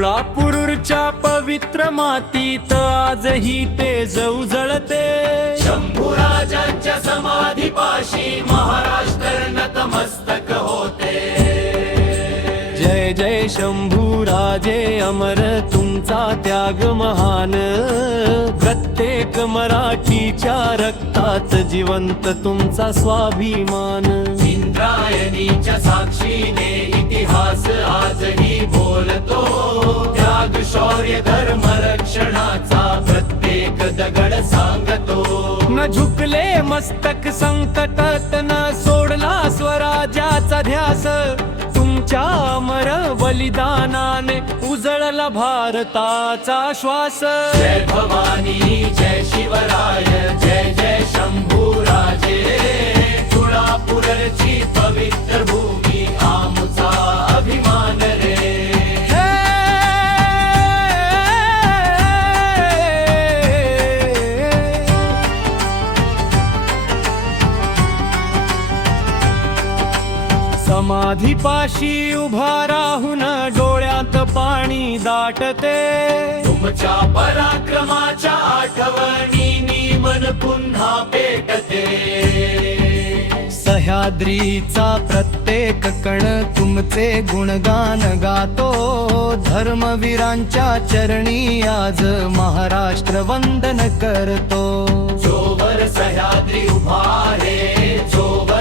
तुळापूरच्या पवित्र मातीत आजही ते उजळते। शंभूराजांच्या समाधीपाशी महाराष्ट्र नतमस्तक होते। जय जय शंभूराजे अमर तुमचा त्याग महान, प्रत्येक मराठीच्या रक्तात जिवंत तुमचा स्वाभिमान। इंद्रायणीच्या साक्षीने इतिहास आजही बोलतो, त्याग शौर्य धर्म रक्षणाचा प्रत्येक दगड सांगतो। न झुकले मस्तक संकटात, न सोडला स्वराज्याचा ध्यास, तुमच्या अमर बलिदानाने उजळला भारताचा श्वास। जय भवानी जय शिवराय जय जय शंभूराजे, तुळापूरची पवित्र भूमी आमचा अभिमान रे। समाधीपाशी उभा राहून डोळ्यात पाणी दाटते, तुमच्या पराक्रमाच्या आठवणींनी मन पुन्हा पेटते। सह्याद्रीचा प्रत्येक कण तुमचे गुणगान गातो, धर्मवीरांच्या चरणी आज महाराष्ट्र वंदन करतो। जोवर सह्याद्री उभा आहे, जोवर